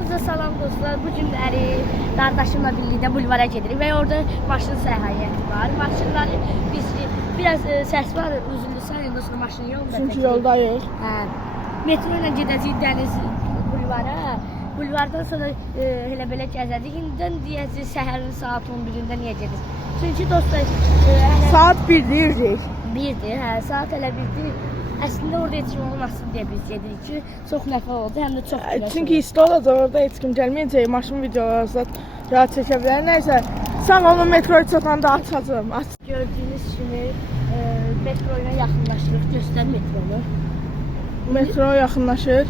Hamınıza salam dostlar. Bu günləri qardaşımla birlikdə bulvara gedirik və orada maşın səyahəti var. Maşınları biz biraz səs var, üzüldü sayın dostlar maşın yolda. Çünki yoldayıq. Hə. Metro ilə gedəcəyik dəniz bulvara. Bulvardan sonra elə belə gəzəcəyik. İndidən deyəcəyik səhərin saat 11-də niyə gedirik? Çünki dostlar Saat 1 deyirdik. 1-dir, hə, saat elə 1-dir. Əslində orada heç kim olmasın deyə biz gedirik ki, çox nəfə oldu, həm də çox güləş Çünki isti olacaq, orada heç kim gəlməyəcək, maşın videolarınızda rahat çəkə bilər. Nəysə, sən onu metroya çatanda açacağım. Gördüyünüz kimi metro ilə yaxınlaşırıq, göstər metronu. Metroya yaxınlaşır.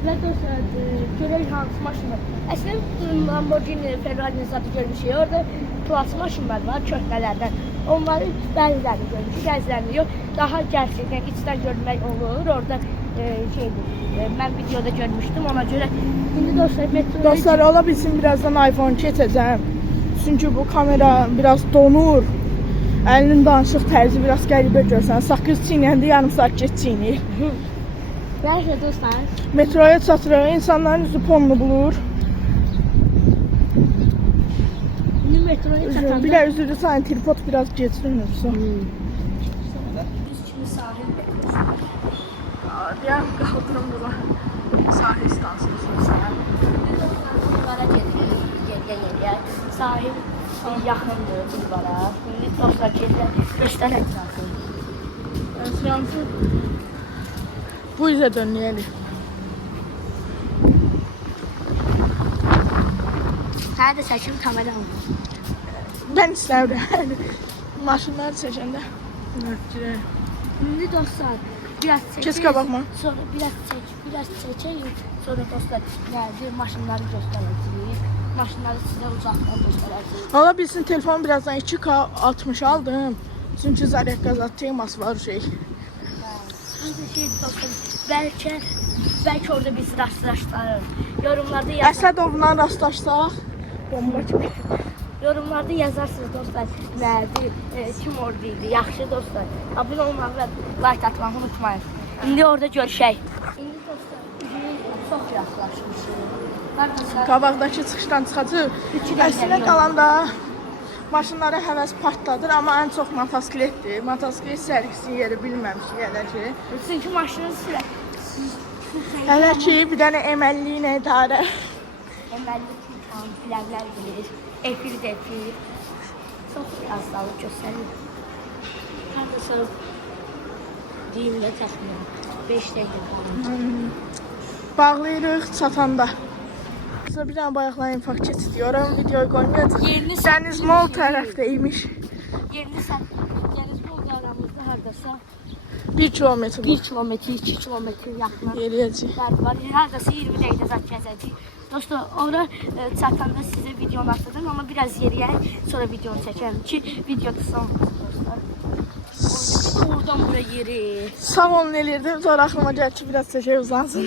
Və dostlar, görək hansı maşınlar. Əslində Lamborghini, Ferrari zadı görmüşük, orada plas maşınlar var, köhnələrdən. Onları bəzilərini görmüşük, bəzilərini yox. Daha gerçəkdən içdən görmək olur, orada şeydir, mən videoda görmüşdüm, ona görə indi dostlar metroya... Dostlar, ola bilsin birazdan iPhone keçəcəm. Çünki bu kamera biraz donur. Əlinin danışıq tərzi biraz qəribə görsən. Sakız çiynəndə yarım saat geç çiynir. Nəysə dostlar. Metroya çatırıq, insanların üzü ponlu bulur. İndi metroya çatanda... Bir də üzülü sayın, tripod biraz geçirilmirsə. Düz kimi sahil metrosu. Deyəm, qaldırım buna. Sahil stansiyası. Bulvara geriyə. Sahil yaxındır bulvara. İndi dostlar göstər ətrafı. Ətrafı bu üzə dönüyəlik. Sənə də çəkim kamera aldım. Mən istəmirəm. Maşınları çəkəndə. İndi dostlar biraz çəkək. Kes qabaqma. Sonra biraz çəkək. Sonra dostlar gəldi maşınları göstərəcəyik. Maşınları sizə uzaqdan göstərəcəyik. Ola bilsin telefonu birazdan 2K 60 aldım. Çünki zaryad qazat teması var şey. Dostlar, bəlkə orada biz rastlaşlarıq. Yorumlarda yazın. Əsədovla rastlaşsaq. Bomba kimi. Yorumlarda yazarsınız dostlar. Nədir, kim oradaydı, yaxşı dostlar. Abunə olmağı və like atmağı unutmayın. İndi orada görüşək. İndi dostlar, çox yaxlaşmışıq. Qabaqdakı çıxışdan çıxacaq. Əslinə qalanda maşınlara həvəs partladır, amma ən çox motosikletdir. Motosiklet sərgisi yeri bilməmişik hələ ki. Çünki maşının sürət. Hələ ki, bir dənə əməlli ilə idarə. Əməlli filərlər bilir. Efir də efir. Çox yazdalı göstərir. Hərdəsə deyimdə təxminən 5 dəqiqə qalır. Bağlayırıq çatanda. Sonra bir dənə bayaqlar infak keçiyorum. Videoyu qoymayacaq. Dəniz mol tərəfdəymiş. Yerini sən dəniz bolda aramızda hardasa 1 kilometr 1 kilometr, 2 kilometr yaxın. yeriyəcək. Var. Hardasa 20 dəqiqə zat gəzəcəyik. Dostlar, ora çatanda sizə videonu atacağım, amma biraz yeriyək, sonra videonu çəkərəm ki, video qısa olmasın dostlar. Oradan bura yeri. Sağ olun elirdim, sonra aklıma gəldi ki, biraz çəkək uzansın.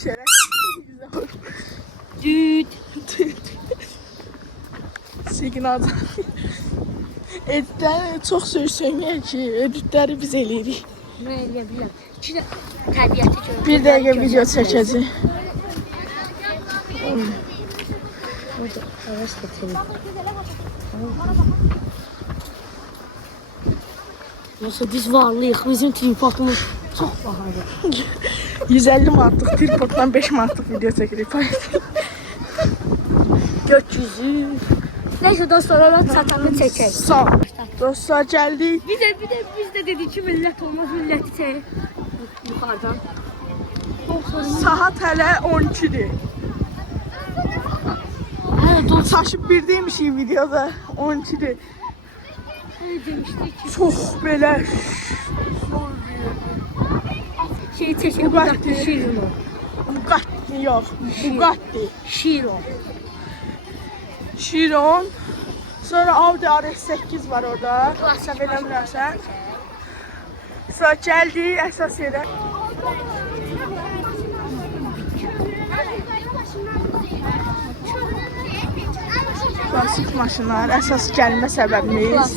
Şərəf. Düt. Signaldan. Editləri çox söyləyək ki, editləri biz eləyirik. Mən eləyə biləm. İki də təbiəti görürəm. 1 dəqiqə video çəkəcək. Burada havas getirir. Yoxsa biz varlıyıq, bizim tripodumuz çox bahadır. 150 manatlıq tripoddan 5 manatlıq video çəkirik. Gökyüzü. Neyse dostlar, ona çatanı çəkək. Sağ ol. Dostlar gəldik. Biz də dedik ki, millət olmaz, milləti çək. Yuxarıdan. Saat hələ 12-dir. Çaşıb bir demişik videoda 12-dir. Demişdik ki, Çox belə şeyi çəkək, Bugatti Chiron. Bugatti yox, Bugatti Chiron. Chiron. Sonra Audi RS8 var orada. Səhv eləmirəmsən. Sonra gəldik əsas yerə. Klasik maşınlar əsas gəlmə səbəbimiz.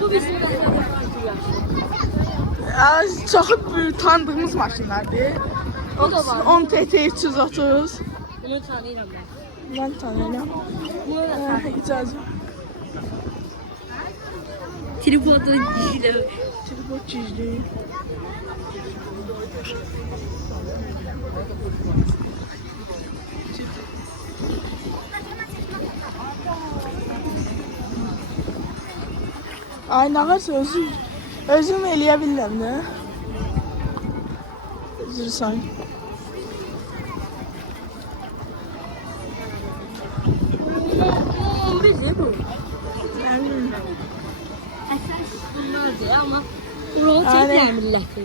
Bu bizim Çoxu tanıdığımız maşınlardır. O da var. 10 TT 330. Bunu tanıyıram ben. Ben tanıyıram. Bunu da tanıyıram. İcazə. Tripodun gizli. Tripod gizli. Ay nə varsa özüm eləyə bilirəm də. Üzrsən. Bizi bu. Əmin. Əsas bunlardır ama Ural Yani- çəklər milləti.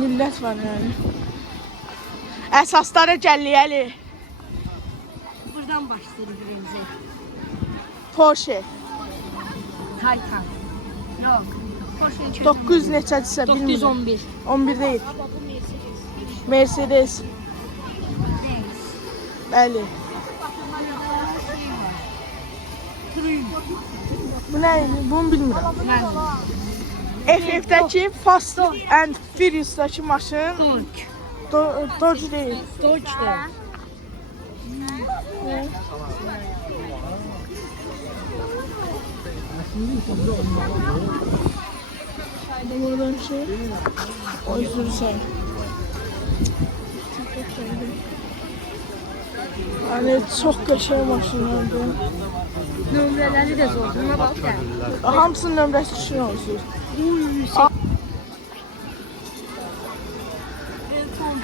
Millət var yəni. Əsaslara gəlliyəli. Buradan başlayır birinci. Porsche. Taycan. Yok. Porsche'nin çözümü. 900 neçədirsə bilmirəm. 911. 11 deyil. Baba bu Mercedes. Mercedes. Bəli. Trim. Bu nə idi? Bunu bilmirəm. Ben. FF-dəki Fast and Furious-dakı maşın Dodge. Dodge deyil. Dodge'da. Buradan şey. O üzülsən. Yani çox qəşəng maşınlardır. Nömrələri də zor. Buna bax da. Hamısının nömrəsi düşür olsun.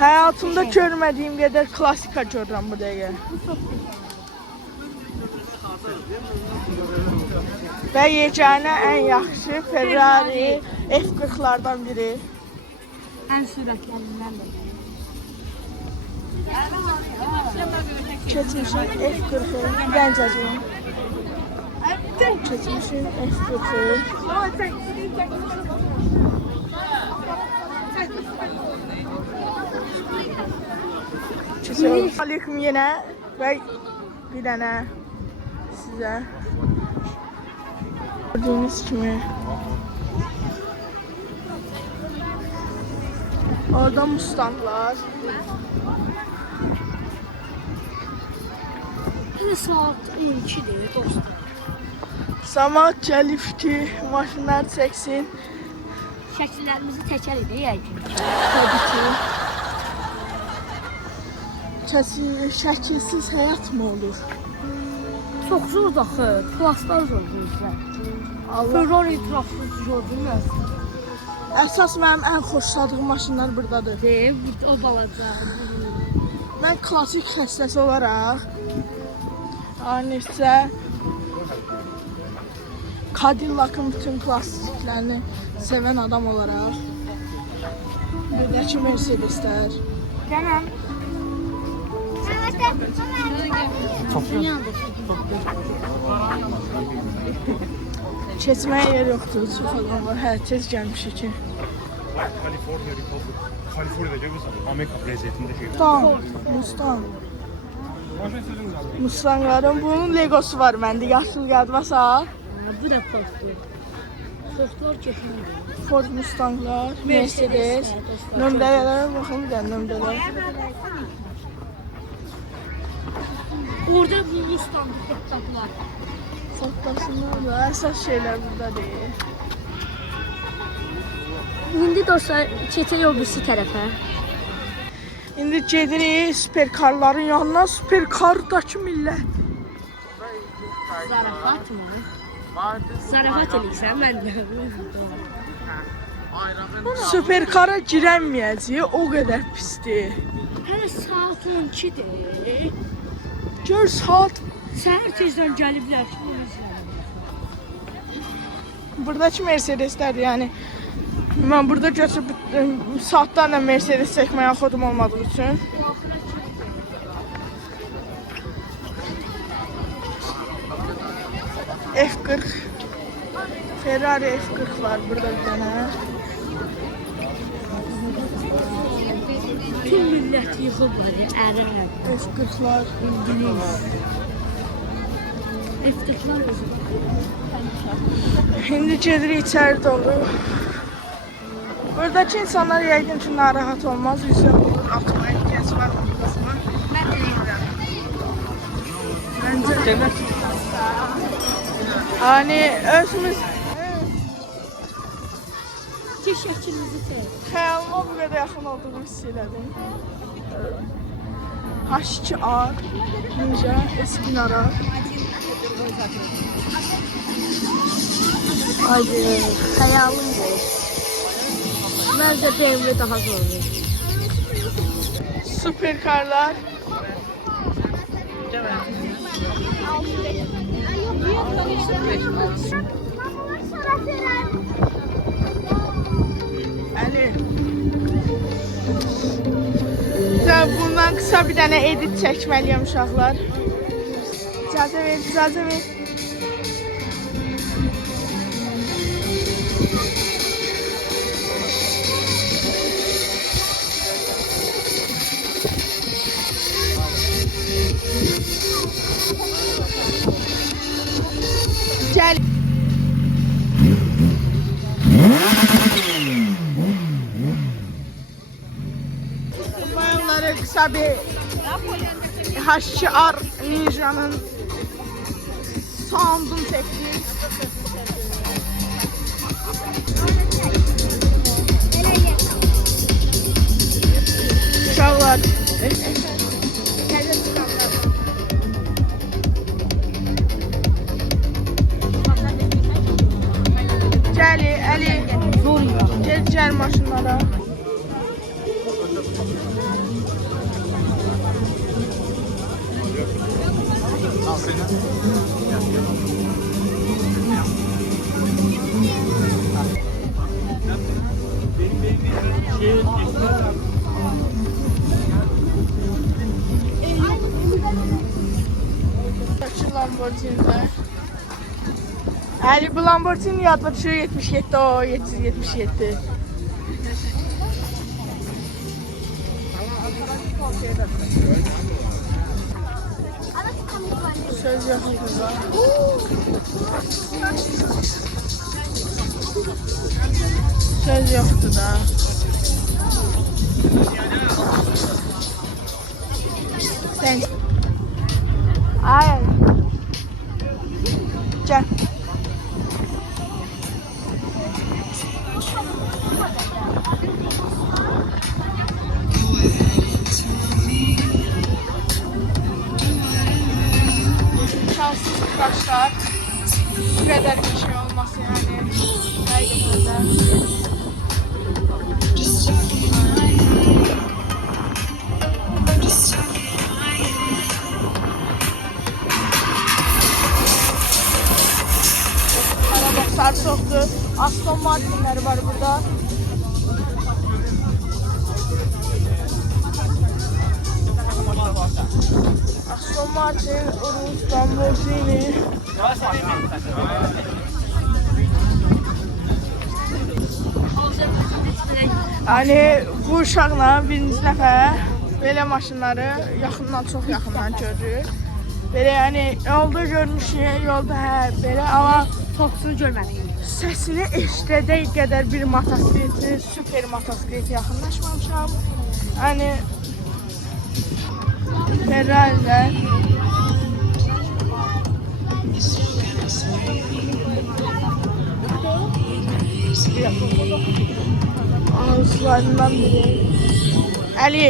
Həyatımda görmədiyim qədər klassika görürəm bu dəqiqə. Və yeganə ən yaxşı Ferrari F40'lardan biri. Ən sürətlərindən də. Keçmişin F40'ı, Gəncəciyim. Keçmişin F40'ı. Aleyküm yenə və bir dənə sizə gördüyünüz kimi orada Mustanglar. Hələ saat 12-dir dostlar. Samat gəlibdi, maşınlar çəksin. Şəkillərimizi təkər idi yəqin ki. Təbii ki. Şəkilsiz həyat mı olur? Çox zor daxı. Plaslar zor bizlər. Ferrari trafik gördünüz. Əsas mənim ən xoşladığım maşınlar buradadır. Deyim, o balaca. Mən klassik xəstəsi olaraq Arnifsə Cadillac'ın bütün klassiklərini sevən adam olaraq buradakı Mercedeslər Gələm. keçməyə yer yoxdur, çox adam var. Hə, tez gəlmişik ki. Kaliforniya'da görüyorsun. Amerika prezidentinde şey. Tamam, Mustang. Mustangların bunun Legosu var məndə, yaşıl yadvasa. Bu da Fordlar. Fordlar getməli. Ford Mustanglar, Mercedes. Nömrələrə baxın, bir dənə nömrələr. Orada bu Mustang tapılar. Satlasınlar da, əsas şeylər burada deyil. İndi dostlar keçək o birisi tərəfə. İndi gedirik superkarların yanına, superkardakı millət. Zarafat mı? Zarafat edirsən mən də. Superkara girəməyəcək, o qədər pisdir. Hələ saat 12-dir. Gör saat, Səhər tezdən gəliblər. buradakı Mercedeslərdir, yəni. Mən burada götürüb saatlarla Mercedes çəkməyə xodum olmadığı üçün. F40. Ferrari F40 var burada bir dənə. Tüm millət yığılmadı, ərəb. F40'lar, İngiliz. F-dıqlar özü. İndi gedirik içəri doğru. Buradaki insanlar yəqin ki, narahat olmaz. Üzə olur, atmaya ehtiyac var olmasına. Mən bilmirəm. Məncə. Hani özümüz şəklimizi çək. xəyalıma bu qədər yaxın olduğumu hiss elədim. H2R, Ninja, Eskinara. Haydi, xəyalımdır. Məncə BMW daha zordur. Superkarlar. Əli. Bundan kısa bir dənə edit çəkməliyəm uşaqlar. İcazə ver, icazə ver. Gəl. Onları kısa bir H2R Ninja'nın sound'unu çektik. Uşaqlar. Gəli, Əli. Gəl maşınlara. Lamborghini'de. Yani bu Lamborghini adlı bir şey 77 o 777. Söz yok burada. Söz yoktu da. Sen. Ay. Gel. Şanssız arkadaşlar. Bu kadar bir şey olması yani. Gerçekten. Arabalar çoktu. Aston Martin'ler var burada. Aston Martin, Urus, Lamborghini. Yani bu uşaqla birinci dəfə belə maşınları yaxından, çox yaxından görürük. Belə yani yolda görmüşük, yolda belə ama Fox'unu görmədik. səsini eşidəcək qədər bir motosikleti, süper motosikleti yaxınlaşmamışam. Yani herhalde ağızlarından biri. Əli,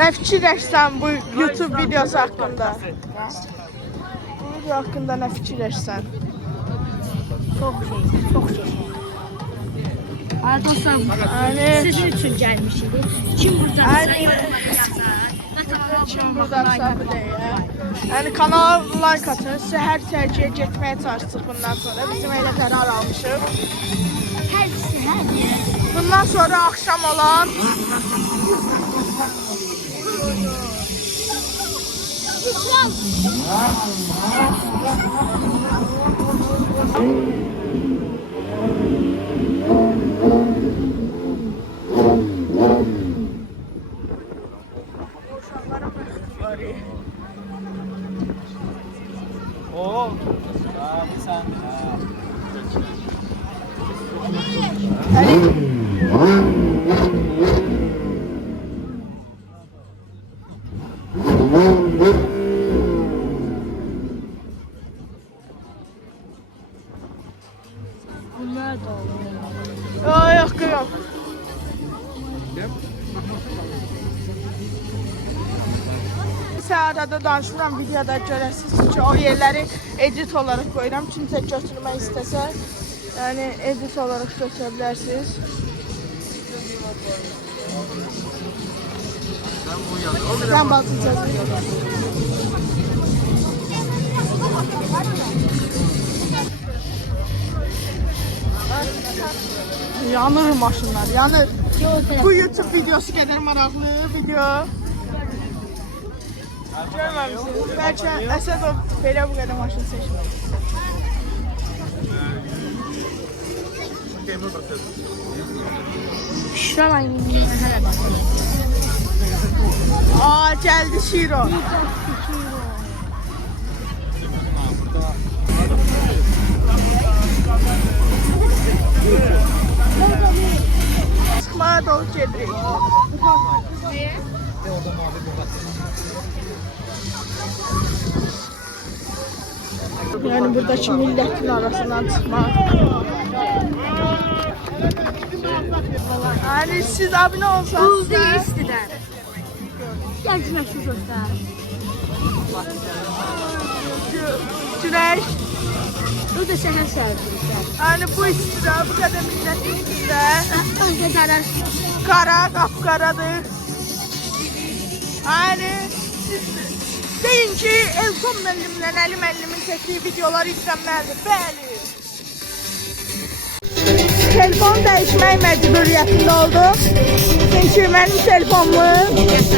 nə fikirləşsən bu YouTube videosu haqqında? Bu video haqqında nə fikirləşsən? Çok şey. Dostlar, sizin için gelmişiz. Kim burada? Kim buradaysa bu deyə. Yəni kanala like atın. Səhər sərgiyə getməyə çalışdıq bundan sonra. Bizim elə qərar almışıq. Her səhər. Bundan sonra akşam olan Əli, Bunlar da Yok olur. yok. Arada danışmıram, videoda görəsiniz ki, o yerləri edit olaraq qoyuram. Kimsə götürmək istəsə, yəni edit olaraq götürə bilərsiniz. Sən batacaqsın. Yanır maşınlar, yanır. Bu YouTube videosu qədər maraqlı video. Görməmişsiniz. Bəlkə Əsədov belə bu qədər maşın seçmir. Şuradan hələ baxın. Gəldi Şiro. Çıxmağa doğru gedirik. Yani buradaki milletin arasından çıxmaq. Yani siz abone olsanız da... istidən. Gəl güneşi göstər. Güneş. Bu da səhər səhərdirsən. Yani bu istidə, bu qədər milletin içində. Öncə gələr. Kara, qapqaradır. Yani siz deyin ki, Elton müəllimlə Əli müəllimin çəkdiyi videolar izlənməlidir. Bəli. Telefon dəyişmək məcburiyyətində oldum. Çünki mənim telefonumun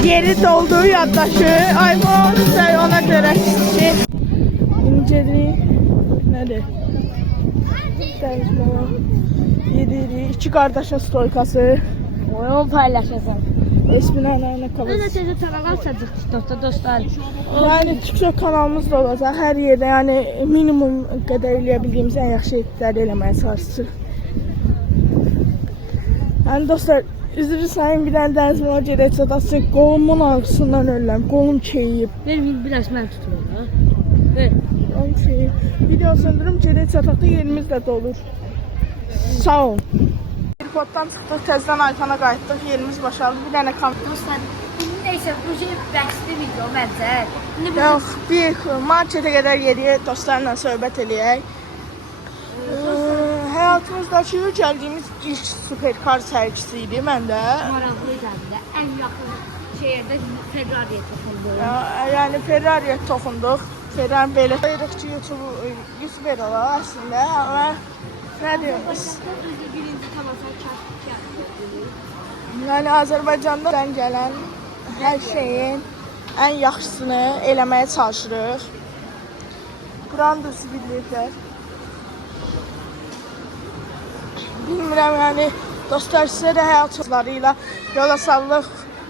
yeri doldu, yaddaşı. iPhone ona görə ki, incədik. Nədir? Dəyişməyə. Yedirik. İki qardaşın stoykası. Onu paylaşasan. Esminə ilə Öyle kabul. teyze kanal açacak TikTok'ta dostlar. Yani TikTok kanalımız da olacaq. Hər yerdə yəni minimum qədər eləyə bildiyimiz ən yaxşı editləri eləməyə çalışırıq. Yəni dostlar, üzrü sayın bir dənə dəniz mola gedək çatası, qolumun ağrısından ölürəm. Qolum keyib. Ver biraz mən tutuyorum ha. Ver. Qolum keyib. Video söndürüm, gedək çataqda yerimiz də dolur. Sağ olun. Airpoddan çıxdıq, təzdən Aytana qayıtdıq, yerimiz boşaldı. Bir dənə kamera. Dostlar, neyse bu şey bəxtli video məncə. Yox, bir marketə qədər gedirik, dostlarla söhbət eləyək. Həyatımızdakı gəldiyimiz ilk superkar sərgisi idi məndə. Maraqlıydı da. Ən yaxın şehirdə Ferrari'yə toxundu. Yəni Ferrari'yə toxunduq. Ferrari belə deyirik ki, YouTuber olaq əslində, amma nə deyirmiş? Birinci tamaşa kəşf. Yəni Azərbaycandan gələn hər şeyin ən yaxşısını eləməyə çalışırıq. Buranı da siz bilirsiniz. Bilmirəm, yəni dostlar, sizə də həyatlarıyla yola sallıq.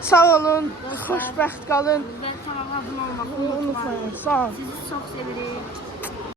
Sağ olun, xoşbəxt qalın. Ben kanala abone olmayı unutmayın. Unutmayın, sağ olun. Sizi çok seviyorum.